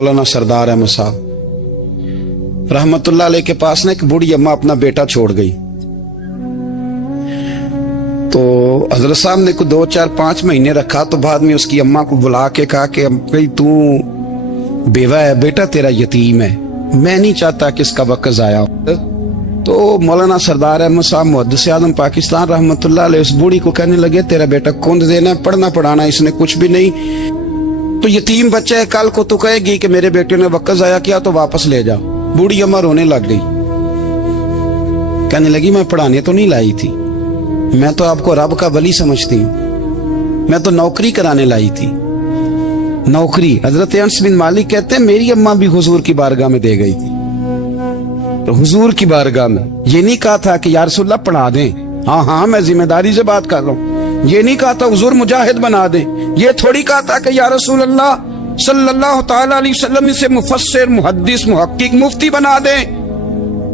मौलाना सरदार अहमद साहब रहमतुल्लाह अलैह के पास ना एक बूढ़ी अम्मा अपना बेटा छोड़ गई। तो हजरत साहब ने को 2, 4, 5 महीने रखा। तो बाद में उसकी अम्मा को बुला के कहा कि भाई तू बेवा है, बेटा तेरा यतीम है, मैं नहीं चाहता कि इसका वक्त जाया हो। तो मौलाना सरदार अहमद साहब मुहद्दिस आज़म पाकिस्तान रहमतुल्लाह अलैह उस बूढ़ी को कहने लगे तेरा बेटा कौन देना है, पढ़ना पढ़ाना इसने कुछ भी नहीं, तो यतीम बच्चा है, कल को तो कहेगी कि मेरे बेटे ने वक्त जाया किया तो वापस ले जाओ। बूढ़ी अम्मा रोने लग गई, कहने लगी मैं पढ़ाने तो नहीं लाई थी, मैं तो आपको रब का वली समझती हूँ, मैं तो नौकरी कराने लाई थी। नौकरी हजरत अनस बिन मालिक कहते हैं मेरी अम्मा भी हुजूर की बारगाह में दे गई थी। तो हुजूर की बारगाह में ये नहीं कहा था कि या रसूलल्लाह पढ़ा दें, हाँ हाँ मैं जिम्मेदारी से बात कर रहा हूँ, ये नहीं कहा था हुजूर मुजाहिद बना दे, ये थोड़ी कहा था कि या रसूल अल्लाह सल्लल्लाहु तआला अलैहि वसल्लम से मुफस्सिर मुहद्दिस मुहक्किक मुफ्ती बना दे।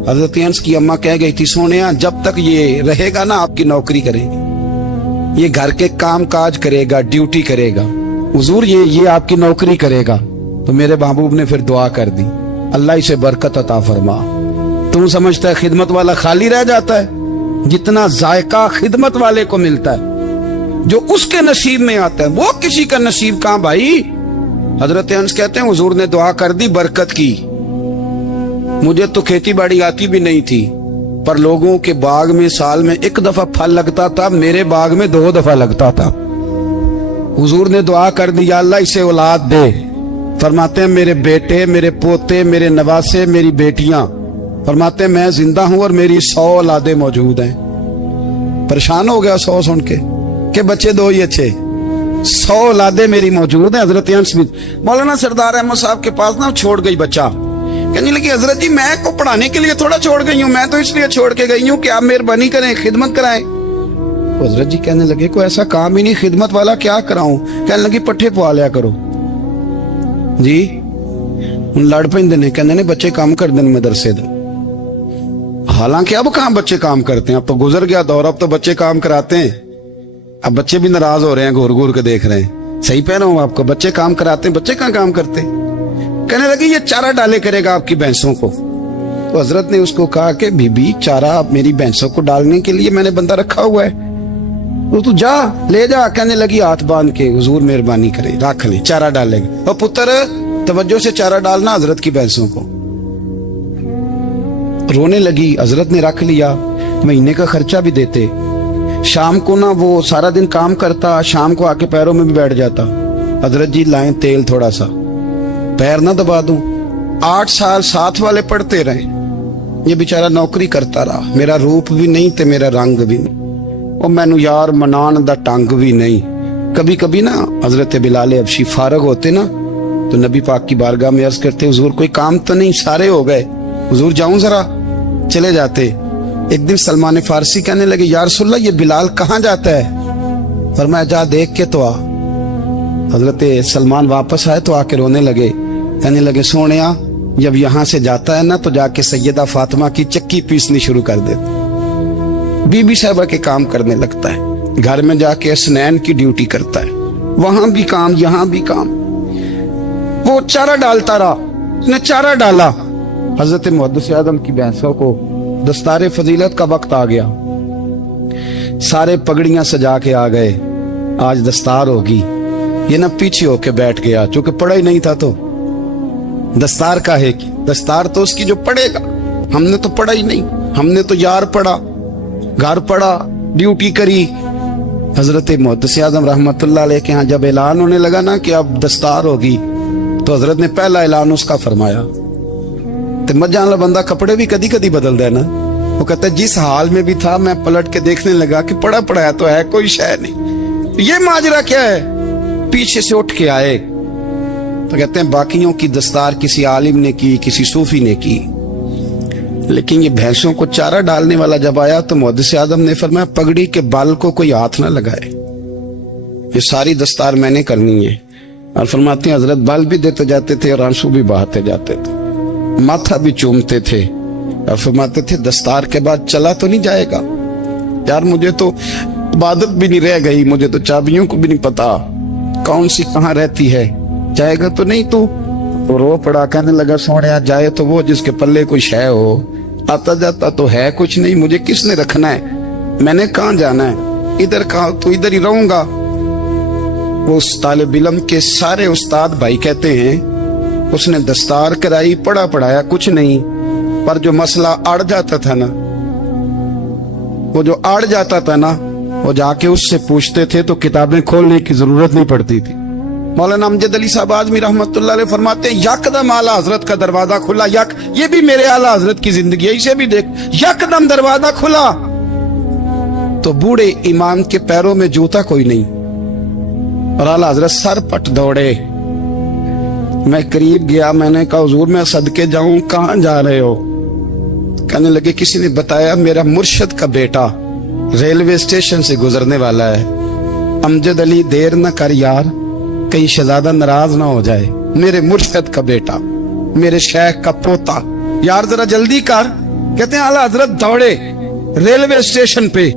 हजरत अनस की अम्मा कह गई थी सोनिया जब तक ये रहेगा ना आपकी नौकरी करेगी, ये घर के काम काज करेगा, ड्यूटी करेगा, हुजूर ये आपकी नौकरी करेगा। तो मेरे महबूब ने फिर दुआ कर दी अल्लाह इसे बरकत अता फरमा। तुम समझता है खिदमत वाला खाली रह जाता है? जितना जायका खिदमत वाले को मिलता है, जो उसके नसीब में आता है, वो किसी का नसीब कहां भाई। हजरत अनस कहते हैं हुजूर ने दुआ कर दी बरकत की। मुझे तो खेती बाड़ी आती भी नहीं थी, पर लोगों के बाग में साल में 1 दफा फल लगता था, मेरे बाग में 2 दफा लगता था। हुजूर ने दुआ कर दी अल्लाह इसे औलाद दे। फरमाते हैं मेरे बेटे, मेरे पोते, मेरे नवासे, मेरी बेटियां, फरमाते हैं मैं जिंदा हूं और मेरी 100 औलादे मौजूद हैं। परेशान हो गया 100 सुन के बच्चे 2 ही अच्छे, 100 औलादे मेरी मौजूद हैं। हजरत अनस बिन मौलाना सरदार अहमद साहब के पास ना छोड़ गई बच्चा, कहने लगी हजरत जी मैं को पढ़ाने के लिए थोड़ा छोड़ गई हूँ, मैं तो इसलिए छोड़ के गई हूँ कि आप मेहरबानी करें खिदमत कराएं। हजरत जी कहने लगे कोई ऐसा काम ही नहीं, खिदमत वाला क्या कराऊं। कहने लगी पट्ठे पवा लिया करो जी। लड़ पेंदे ने, कहने ने बच्चे काम कर दें मदरसे दो। हालांकि अब कहाँ बच्चे काम करते हैं, अब तो गुजर गया दौर, अब तो बच्चे काम कराते हैं। अब बच्चे भी नाराज हो रहे हैं, घूर घूर के देख रहे हैं। सही कह रहा हूं आपको, बच्चे काम कराते हैं, बच्चे कहाँ काम करते। कहने लगे ये चारा डाले करेगा आपकी भैंसों को। तो हजरत ने उसको कहा कि बीबी चारा मेरी भैंसों को डालने के लिए मैंने बंदा रखा हुआ है, तो तू जा ले जा। कहने लगी हाथ बांध के हुजूर मेहरबानी करे रख ले, चारा डालेगा। और पुत्र तवज्जो से चारा डालना हजरत की भैंसों को। रोने लगी, हजरत ने रख लिया, महीने का खर्चा भी देते। शाम को ना वो सारा दिन काम करता, शाम को आके पैरों में भी बैठ जाता। हजरत जी लाएं तेल थोड़ा सा, पैर ना दबा दूं। 8 साल साथ वाले पढ़ते रहे, ये बेचारा नौकरी करता रहा। मेरा रूप भी नहीं ते मेरा रंग भी नहीं, और मैनू यार मनान दा टंग भी नहीं। कभी कभी ना हजरत बिलाल हबशी फारग होते ना तो नबी पाक की बारगाह में अर्ज करते हुजूर कोई काम तो नहीं, सारे हो गए, हुजूर जाऊं जरा, चले जाते। एक दिन सलमान फारसी कहने लगे या रसूलल्लाह ये बिलाल कहाँ जाता है। फरमाया जा देख के तो आ। हजरत सलमान वापस आए तो आके रोने लगे, कहने लगे सोनिया जब यहाँ से जाता है ना तो जाके सैयदा फातिमा की चक्की पीसनी शुरू कर देता, बीबी साहबा के काम करने लगता है, घर में जाके असनैन की ड्यूटी करता है, वहां भी काम यहाँ भी काम। वो चारा डालता रहा, उसने चारा डाला। हजरत मुहद्दिस आज़म की भैंसों को दस्तारे फजीलत का वक्त आ गया, सारे पगड़ियां सजा के आ गए, आज दस्तार होगी। ये ना पीछे होके बैठ गया, चूंकि पढ़ा ही नहीं था तो दस्तार का है कि दस्तार तो उसकी जो पढ़ेगा, हमने तो पढ़ा ही नहीं, हमने तो यार पढ़ा, घर पढ़ा, ड्यूटी करी। हजरत मुहद्दिस आज़म रहमतुल्लाह अलैह के यहाँ जब ऐलान होने लगा ना कि अब दस्तार होगी, तो हजरत ने पहला ऐलान उसका फरमाया। तो मजान वाला बंदा कपड़े भी कदी कदी बदल दे ना, वो कहता है जिस हाल में भी था मैं पलट के देखने लगा कि पढ़ा पढ़ाया तो है, कोई शय नहीं, ये माजरा क्या है। पीछे से उठ के आए तो कहते हैं बाकियों की दस्तार किसी आलिम ने की, किसी सूफी ने की, लेकिन ये भैंसों को चारा डालने वाला जब आया तो मुहद्दिस आज़म ने फरमाया पगड़ी के बाल को कोई हाथ ना लगाए, ये सारी दस्तार मैंने करनी है। और फरमाते हैं हजरत बाल भी देते जाते थे और आंसू भी बहाते जाते थे, माथा भी चूमते थे, और फरमाते थे दस्तार के बाद चला तो नहीं जाएगा यार, मुझे तो इबादत भी नहीं रह गई, मुझे तो चाबियों को भी नहीं पता कौन सी कहाँ रहती है, जाएगा तो नहीं तू। तो रो पड़ा, कहने लगा सोने जाए तो वो जिसके पल्ले कोई शय हो, आता जाता तो है कुछ नहीं, मुझे किसने रखना है, मैंने कहाँ जाना है, इधर कहा तो इधर ही रहूंगा। वो उस तालिब इल्म के सारे उस्ताद भाई कहते हैं उसने दस्तार कराई, पढ़ा पढ़ाया कुछ नहीं, पर जो मसला अड़ जाता था ना, वो जो अड़ जाता था ना, वो जाके उससे पूछते थे तो किताबें खोलने की जरूरत नहीं पड़ती थी। मौलाना अमजद अली साहब आजमी रहमतुल्लाह अलैह फरमाते हैं यकदम आला हजरत का दरवाजा खुला, ये भी मेरे आला हजरत की जिंदगी है, इसे भी देख, यकदम दरवाजा खुला तो बूढ़े इमाम के पैरों में जूता कोई नहीं, और आला हजरत सर पट दौड़े। मैं करीब गया, मैंने कहा हुजूर मैं सदके जाऊं, कहां जा रहे हो? कहने लगे किसी ने बताया मेरा मुर्शिद का बेटा रेलवे स्टेशन से गुजरने वाला है, अमजद अली देर न कर यार, कहीं शहजादा नाराज ना हो जाए, मेरे मुर्शिद का बेटा, मेरे शेख का पोता, यार जरा जल्दी कर। कहते हैं आला हजरत दौड़े रेलवे स्टेशन पे,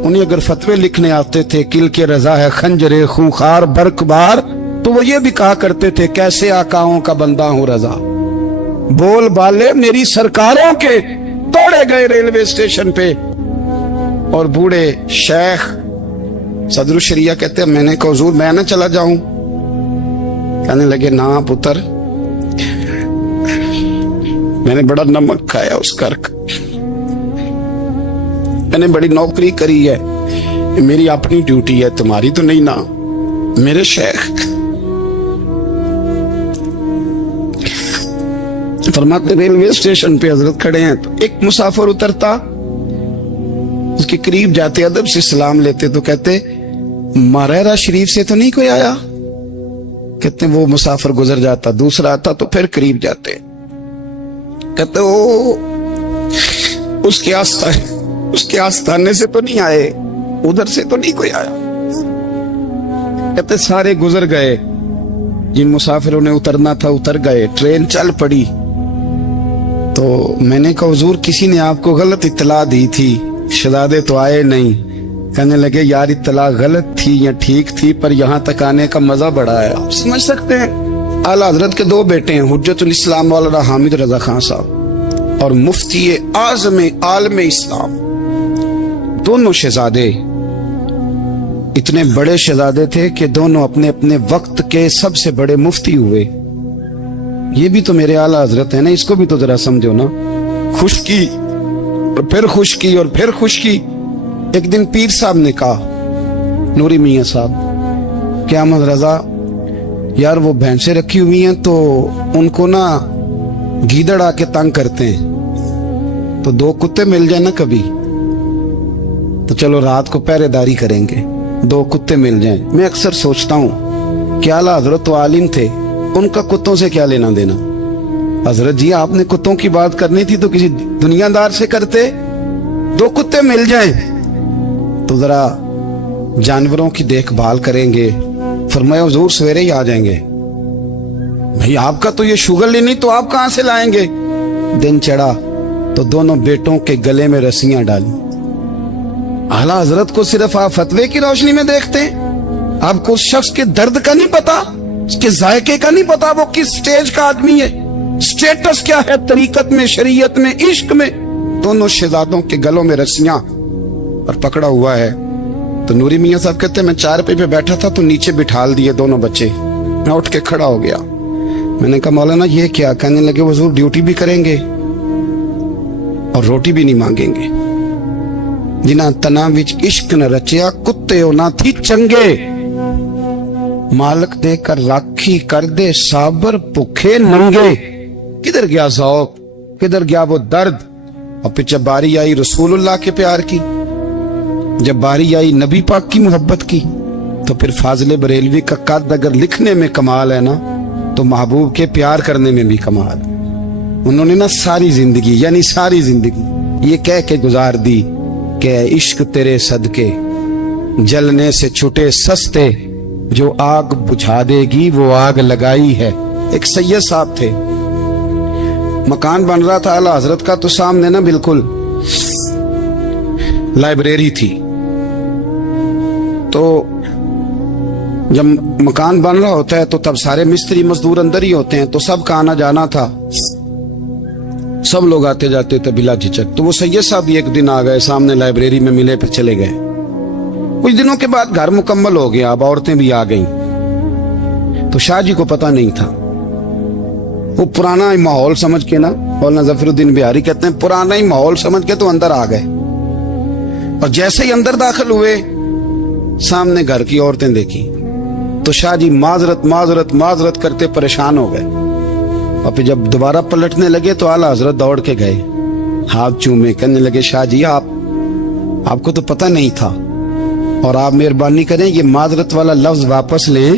उन्हें अगर फतवे लिखने आते थे किल के रजा है खंजरे खूंखार बरकबार, तो वो ये भी कहा करते थे कैसे आकाओं का बंदा हूं रजा, बोल बाले मेरी सरकारों के। दौड़े गए रेलवे स्टेशन पे, और बूढ़े शेख सदरुल शरिया कहते हैं मैंने कहा हुजूर मैं ना चला जाऊं? कहने लगे ना पुत्र, मैंने बड़ा नमक खाया उस कर का, मैंने बड़ी नौकरी करी है, मेरी अपनी ड्यूटी है, तुम्हारी तो नहीं ना। मेरे शेख फरमाते रेलवे स्टेशन पे हजरत खड़े हैं, तो एक मुसाफिर उतरता, उसके करीब जाते अदब से सलाम लेते तो कहते मारेरा शरीफ से तो नहीं कोई आया? कहते वो मुसाफिर गुजर जाता, दूसरा आता तो फिर करीब जाते, कहते ओ उसके आस्थाने से तो नहीं आए, उधर से तो नहीं कोई आया। कहते सारे गुजर गए, जिन मुसाफिरों ने उतरना था उतर गए, ट्रेन चल पड़ी। तो मैंने कहा हुजूर किसी ने आपको गलत इत्तला दी थी, शहजादे तो आए नहीं। कहने लगे यार इत्तला गलत थी या ठीक थी, पर यहाँ तक आने का मजा बड़ा है, आप समझ सकते हैं। आला हजरत के दो बेटे हैं, हुज्जतुल इस्लाम मौलाना हामिद रजा खान साहब और मुफ्ती आज़म आलम इस्लाम, दोनों शहजादे इतने बड़े शहजादे थे कि दोनों अपने अपने वक्त के सबसे बड़े मुफ्ती हुए। ये भी तो मेरे आला हजरत है ना, इसको भी तो जरा समझो ना। खुशकी और फिर खुशकी और फिर खुशकी। एक दिन पीर साहब ने कहा नूरी मियां साहब कि अहमद रजा यार वो भैंसें रखी हुई हैं तो उनको ना गीदड़ आके तंग करते हैं, तो दो कुत्ते मिल जाए ना कभी, तो चलो रात को पहरेदारी करेंगे, दो कुत्ते मिल जाएं। मैं अक्सर सोचता हूँ कि आला हजरत तो आलिम थे, उनका कुत्तों से क्या लेना देना। हजरत जी आपने कुत्तों की बात करनी थी तो किसी दुनियादार से करते, दो कुत्ते मिल जाएं तो जरा जानवरों की देखभाल करेंगे। फरमाया हुजूर सवेरे ही आ जाएंगे। भाई आपका तो ये शुगर लेनी, तो आप कहां से लाएंगे? दिन चढ़ा तो दोनों बेटों के गले में रस्सियां डाली। आला हजरत को सिर्फ आप फतवे की रोशनी में देखते हैं, आपको उस शख्स के दर्द का नहीं पता, उसके जायके का नहीं पता, वो किस स्टेज का आदमी है, स्टेटस क्या है तरीकत में, शरीयत में, इश्क में। दोनों शहजादों के गलों में रस्सियां और पकड़ा हुआ है। तो नूरी मियां साहब कहते हैं मैं चारपाई पे बैठा था तो नीचे बिठाल दिए दोनों बच्चे, मैं उठ के खड़ा हो गया। मैंने कहा मौलाना ये क्या? कहने लगे हुजूर ड्यूटी भी करेंगे और रोटी भी नहीं मांगेंगे। जिन्हां तना विच इश्क न रचिया कुत्ते ना थी चंगे, मालक देकर राखी कर दे साबर भुखे नंगे। किधर गया ज़ौक़, किधर गया वो दर्द? और फिर जब बारी आई रसूलुल्लाह के प्यार की, जब बारी आई नबी पाक की मोहब्बत की, तो फिर फाजिल बरेलवी का कद अगर लिखने में कमाल है ना, तो महबूब के प्यार करने में भी कमाल। उन्होंने ना सारी जिंदगी यानी सारी जिंदगी ये कह के गुजार दी कि इश्क तेरे सदके जलने से छुटे सस्ते, जो आग बुझा देगी वो आग लगाई है। एक सैयद साहब थे, मकान बन रहा था आला हजरत का, तो सामने ना बिल्कुल लाइब्रेरी थी। तो جب مکان بن رہا ہوتا ہے تو تب سارے مستری مزدور اندر ہی ہوتے ہیں، تو سب کا آنا جانا تھا، سب لوگ آتے جاتے تھے بلا جھجک۔ تو وہ سید صاحب بھی ایک دن آ گئے، سامنے لائبریری میں ملے، پھر چلے گئے۔ کچھ دنوں کے بعد گھر مکمل ہو گیا، اب عورتیں بھی آ گئیں، تو شاہ جی کو پتہ نہیں تھا۔ وہ پرانا ہی ماحول سمجھ کے نا، مولانا ظفر الدین بہاری کہتے ہیں پرانا ہی ماحول سمجھ کے تو اندر آ گئے، اور جیسے ہی اندر داخل ہوئے سامنے گھر کی عورتیں دیکھی تو شاہ جی معذرت معذرت معذرت کرتے پریشان ہو گئے، اور پھر جب دوبارہ پلٹنے لگے تو اعلیٰ حضرت دوڑ کے گئے، ہاتھ چومے، کہنے لگے شاہ جی آپ کو تو پتہ نہیں تھا، اور آپ مہربانی کریں یہ معذرت والا لفظ واپس لیں،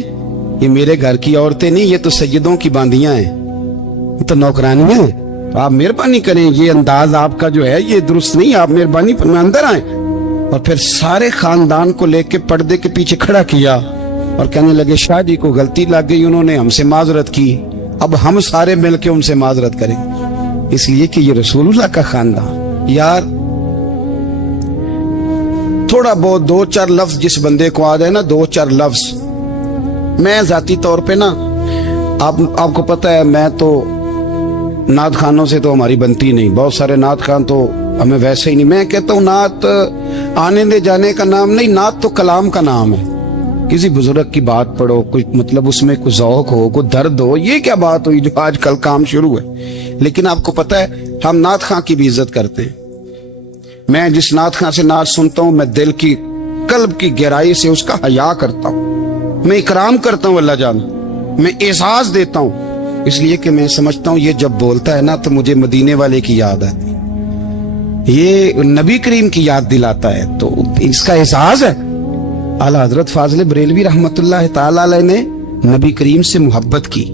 یہ میرے گھر کی عورتیں نہیں، یہ تو سیدوں کی باندیاں ہیں، یہ تو نوکرانیاں ہیں، تو آپ مہربانی کریں، یہ انداز آپ کا جو ہے یہ درست نہیں، آپ مہربانی فرمائیں اندر آئیں۔ اور پھر سارے خاندان کو لے کے پردے کے پیچھے کھڑا کیا اور کہنے لگے شاہ جی کو غلطی لگ گئی، انہوں نے ہم سے معذرت کی، اب ہم سارے مل کے ان سے معذرت کریں، اس لیے کہ یہ رسول اللہ کا خاندان۔ یار تھوڑا بہت دو چار لفظ جس بندے کو آ جائے نا، دو چار لفظ، میں ذاتی طور پہ نا آپ کو پتہ ہے میں تو نعت خانوں سے تو ہماری بنتی نہیں، بہت سارے نعت خان تو ہمیں ویسے ہی نہیں، میں کہتا ہوں نعت آنے دے جانے کا نام نہیں، نعت تو کلام کا نام ہے، کسی بزرگ کی بات پڑھو، کوئی مطلب اس میں کوئی ذوق ہو، کوئی درد ہو، یہ کیا بات ہوئی جو آج کل کام شروع ہے۔ لیکن آپ کو پتہ ہے ہم نعت خان کی بھی عزت کرتے ہیں، میں جس نعت خان سے نعت سنتا ہوں میں دل کی قلب کی گہرائی سے اس کا حیا کرتا ہوں، میں اکرام کرتا ہوں، اللہ جان میں اعزاز دیتا ہوں، اس لیے کہ میں سمجھتا ہوں یہ جب بولتا ہے نا تو مجھے مدینے والے کی یاد آتی، یہ نبی کریم کی یاد دلاتا ہے، تو اس کا اعزاز ہے۔ اعلیٰ حضرت فاضل بریلوی رحمت اللہ تعالی علیہ نے نبی کریم سے محبت کی،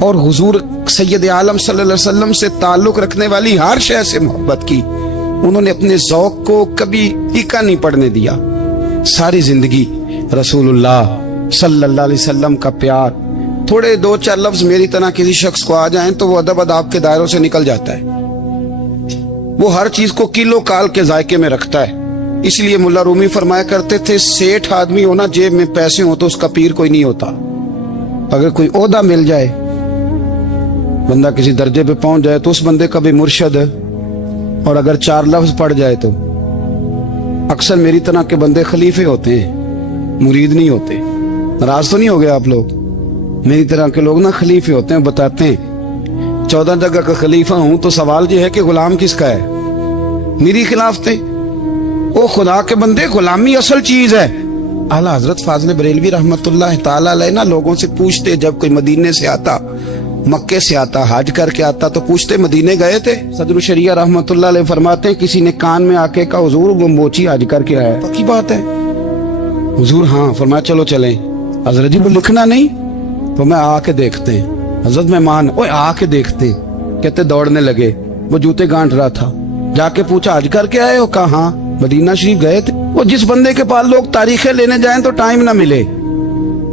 اور حضور سید عالم صلی اللہ علیہ وسلم سے تعلق رکھنے والی ہر شے سے محبت کی، انہوں نے اپنے ذوق کو کبھی پھیکا نہیں پڑنے دیا، ساری زندگی رسول اللہ صلی اللہ علیہ وسلم کا پیار۔ تھوڑے دو چار لفظ میری طرح کسی شخص کو آ جائیں تو وہ ادب اداب کے دائروں سے نکل جاتا ہے، وہ ہر چیز کو کلو کال کے ذائقے میں رکھتا ہے، اس لیے ملا رومی فرمایا کرتے تھے سیٹھ آدمی ہونا جیب میں پیسے ہوں تو اس کا پیر کوئی نہیں ہوتا۔ اگر کوئی عہدہ مل جائے، بندہ کسی درجے پہ پہنچ جائے تو اس بندے کا بھی مرشد ہے، اور اگر چار لفظ پڑھ جائے تو اکثر میری طرح کے بندے خلیفے ہوتے ہیں، مرید نہیں ہوتے۔ ناراض تو نہیں ہو گئے آپ لوگ؟ میری طرح کے لوگ نا خلیفے ہوتے ہیں، بتاتے ہیں 14 جگہ کا خلیفہ ہوں تو سوال یہ ہے کہ غلام کس کا ہے؟ میری خلاف تھے او خدا کے بندے، غلامی اصل چیز ہے۔ اعلیٰ حضرت فاضل بریلوی رحمت اللہ تعالی علیہ نا لوگوں سے پوچھتے، جب کوئی مدینے سے آتا، مکے سے آتا، حج کر کے آتا تو پوچھتے مدینے گئے تھے؟ صدر الشریعہ رحمت اللہ علیہ فرماتے ہیں کسی نے کان میں آ کے کہا حضور وہ موچی حج کر کے آیا، پکی بات ہے؟ حضور ہاں، فرمایا چلو چلیں۔ حضرت جی وہ لکھنا نہیں، تو میں آ کے دیکھتے ہیں۔ حضرت مہمان اوے آ کے دیکھتے ہیں، کہتے دوڑنے لگے، وہ جوتے گانٹ رہا تھا، جا کے پوچھا حج کر کے آئے ہو؟ کہا ہاں، مدینہ شریف گئے تھے۔ وہ جس بندے کے پاس لوگ تاریخیں لینے جائیں تو ٹائم نہ ملے،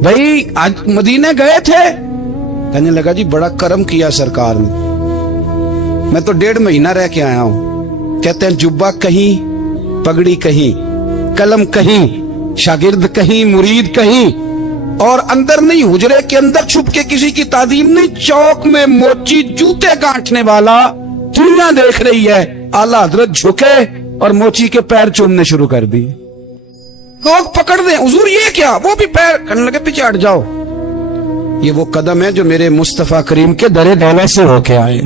بھائی آج مدینے گئے تھے؟ کہنے لگا جی بڑا کرم کیا سرکار نے، میں تو 1.5 مہینہ رہ کے آیا ہوں۔ کہتے ہیں جبہ کہیں، پگڑی کہیں، قلم کہیں، شاگرد کہیں، مرید کہیں، اور اندر نہیں، حجرے کے اندر چھپ کے کسی کی تعظیم نہیں، چوک میں موچی جوتے گانٹنے والا دنیا دیکھ رہی ہے، اعلیٰ حضرت جھکے اور موچی کے پیر چومنے شروع کر دی، لوگ پکڑ دیں حضور یہ کیا، وہ بھی پیر کرنے لگے پیچھے ہٹ جاؤ۔ یہ وہ قدم ہے جو میرے مصطفیٰ کریم کے در دولت سے ہو کے آئے،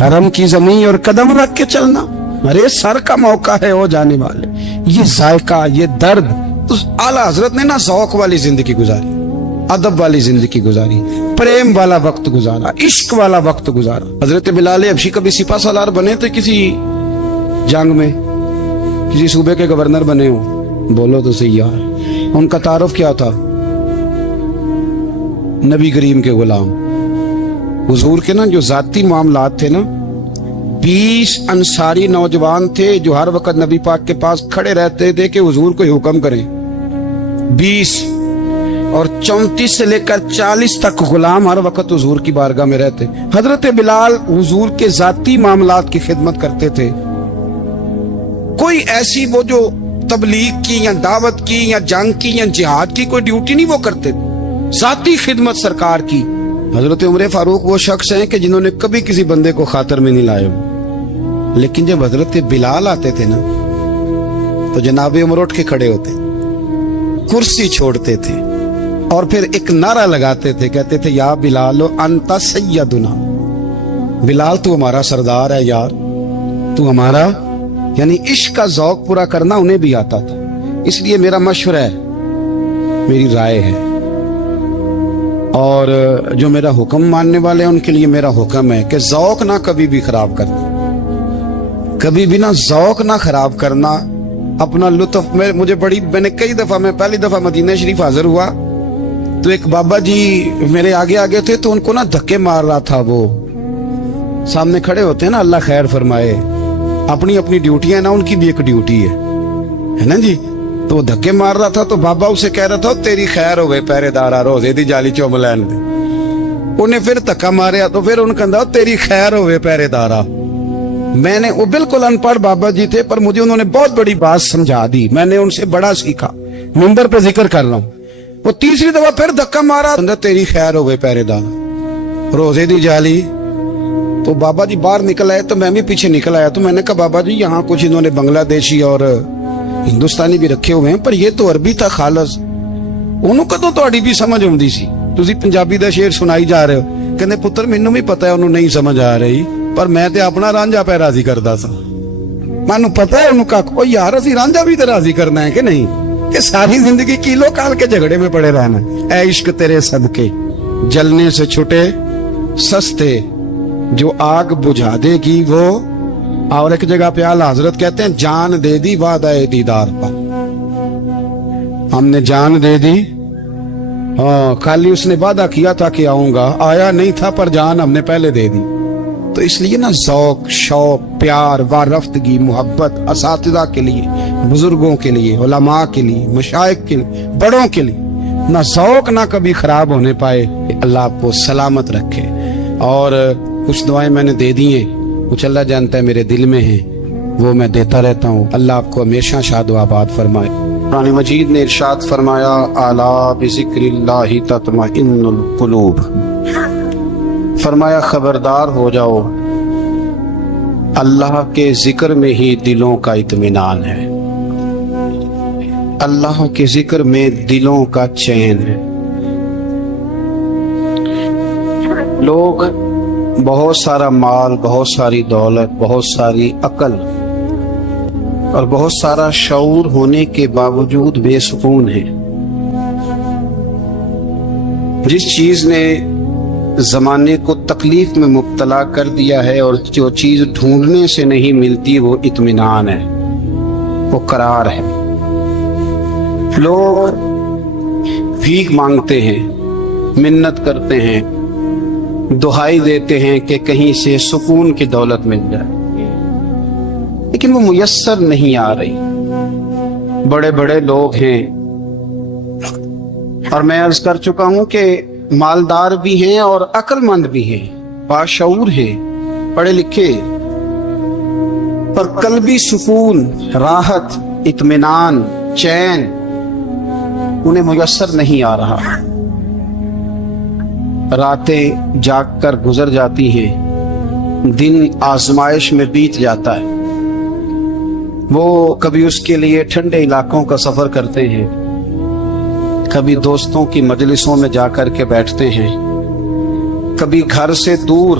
حرم کی زمین اور قدم رکھ کے چلنا، ارے سر کا موقع ہے ہو جانے والے، یہ ذائقہ، یہ درد۔ تو اعلیٰ حضرت نے نا ذوق والی زندگی گزاری، ادب والی زندگی گزاری، پریم والا وقت گزارا، عشق والا وقت گزارا۔ حضرت بلال حبشی کبھی سپاہ سالار بنے تھے کسی جنگ میں، کسی صوبے کے گورنر بنے ہوں؟ بولو تو صحیح یار، ان کا تعارف کیا تھا؟ نبی کریم کے غلام۔ حضور کے نا جو ذاتی معاملات تھے نا، 20 انصاری نوجوان تھے جو ہر وقت نبی پاک کے پاس کھڑے رہتے تھے کہ حضور کو حکم کریں، 20، اور 34 سے لے کر 40 تک غلام ہر وقت حضور کی بارگاہ میں رہتے۔ حضرت بلال حضور کے ذاتی معاملات کی خدمت کرتے تھے، کوئی ایسی وہ جو तबलीग की या दावत की या जंग की या जिहाद की कोई ड्यूटी नहीं वो करते, ज़ाती खिदमत सरकार की। हजरत उमर फारूक वो शख्स हैं कि जिन्होंने कभी किसी बंदे को खातर में नहीं लाए। लेकिन जब हजरत बिलाल आते थे ना तो जनाब उमर उठ के खड़े होते, कुर्सी छोड़ते थे और फिर एक नारा लगाते थे, कहते थे या बिलाल अंता सैयदुना, बिलाल तू हमारा सरदार है यार, तू हमारा। यानी इश्क का ज़ौक पूरा करना उन्हें भी आता था। इसलिए मेरा मशवरा है, मेरी राय है, और जो मेरा हुक्म मानने वाले हैं उनके लिए मेरा हुक्म है कि ज़ौक ना कभी भी खराब करना, कभी भी ना ज़ौक ना खराब करना, अपना लुत्फ। मैंने कई दफा, मैं पहली दफा मदीना शरीफ हाजिर हुआ तो एक बाबा जी मेरे आगे आगे थे, तो उनको ना धक्के मार रहा था। वो सामने खड़े होते हैं ना, अल्लाह खैर फरमाए, अपनी अपनी ड्यूटी है ना, उनकी भी एक ड्यूटी है ना जी। तो वो धक्के मार रहा था तो बाबा उसे कह रहा था तेरी खैर हो गए पहरेदारा, रोजे दी जाली चुम लैन दे। उन्हें फिर धक्का मारे तो फिर उन्हें कहता तेरी खैर हो गए पहरेदारा। मैंने, वो बिल्कुल अनपढ़ बाबा जी थे पर मुझे उन्होंने बहुत बड़ी बात समझा दी, मैंने उनसे बड़ा सीखा, मिंबर पे जिक्र कर रहा हूँ। वो तीसरी दफा फिर धक्का मारा, तेरी खैर हो गए पहरेदारा, रोजे दी जाली। तो बाबा जी बाहर निकल आए तो मैं भी पीछे निकल आया। तो मैंने कहा बाबा जी यहाँ कुछ इन्होंने बांग्लादेशी और हिंदुस्तानी भी रखे हुए हैं, पर ये तो अरबी था खालस, ਉਹਨੂੰ ਕਦੋਂ ਤੁਹਾਡੀ ਵੀ ਸਮਝ ਆਉਂਦੀ ਸੀ? ਤੁਸੀਂ ਪੰਜਾਬੀ ਦਾ ਸ਼ੇਰ ਸੁਣਾਈ ਜਾ ਰਹੇ ਹੋ। ਕਹਿੰਦੇ ਪੁੱਤਰ ਮੈਨੂੰ ਵੀ ਪਤਾ ਹੈ ਉਹਨੂੰ ਨਹੀਂ ਸਮਝ ਆ ਰਹੀ, ਪਰ ਮੈਂ ਤੇ ਆਪਣਾ ਰਾਂਝਾ ਪੈ ਰਾਜ਼ੀ ਕਰਦਾ ਸਾਂ। ਮੈਨੂੰ ਪਤਾ ਹੈ ਉਹਨੂੰ ਕੱਖ, ਉਹ ਯਾਰ ਅਸੀਂ ਰਾਂਝਾ ਵੀ ਤੇ ਰਾਜ਼ੀ ਕਰਨਾ ਹੈ ਕਿ ਨਹੀਂ, कि सारी जिंदगी किलो काल के झगड़े में पड़े रहना। ऐ इश्क तेरे सदके जलने से छुटे सस्ते, जो आग बुझा देगी वो। और एक जगह पे आला हजरत कहते हैं जान दे दी वादा दीदार पर, हमने जान दे दी। हाँ, खाली उसने वादा किया था कि आऊंगा, आया नहीं था, पर जान हमने पहले दे दी। तो इसलिए ना ज़ौक, शौक, प्यार, वारफ्तगी, मोहब्बत असातिज़ा के लिए, बुजुर्गों के लिए, उलमा के लिए, मशाइख के लिए, बड़ों के लिए ना ज़ौक ना कभी खराब होने पाए। अल्लाह आपको सलामत रखे। और कुछ दुआएं मैंने दे दी हैं, कुछ अल्लाह जानता है मेरे दिल में है, वो मैं देता रहता हूँ। अल्लाह आपको हमेशा शाद व आबाद फरमाए। कुरान मजीद ने इरशाद फरमाया अला बिज़िक्रिल्लाहि तत्मइन्नुल कुलूब, फरमाया खबरदार हो जाओ, अल्लाह के जिक्र में ही दिलों का इत्मीनान है, अल्लाह के जिक्र में दिलों का चैन है। लोग बहुत सारा माल, बहुत सारी दौलत, बहुत सारी अकल और बहुत सारा शऊर होने के बावजूद बेसुकून हैं। जिस चीज ने जमाने को तकलीफ में मुब्तला कर दिया है और जो चीज ढूंढने से नहीं मिलती वो इत्मीनान है, वो करार है। लोग भीख मांगते हैं, मिन्नत करते हैं, दुहाई देते हैं कि कहीं से सुकून की दौलत मिल जाए, लेकिन वो मुयस्सर नहीं आ रही। बड़े बड़े लोग हैं और मैं अर्ज कर चुका हूं कि मालदार भी हैं और अक्लमंद भी हैं, बाशऊर हैं, पढ़े लिखे, पर कल्बी सुकून, राहत, इत्मीनान, चैन उन्हें मुयस्सर नहीं आ रहा। रातें जाग कर गुजर जाती हैं, दिन आजमाइश में बीत जाता है। वो कभी उसके लिए ठंडे इलाकों का सफर करते हैं, कभी दोस्तों की मजलिसों में जाकर के बैठते हैं, कभी घर से दूर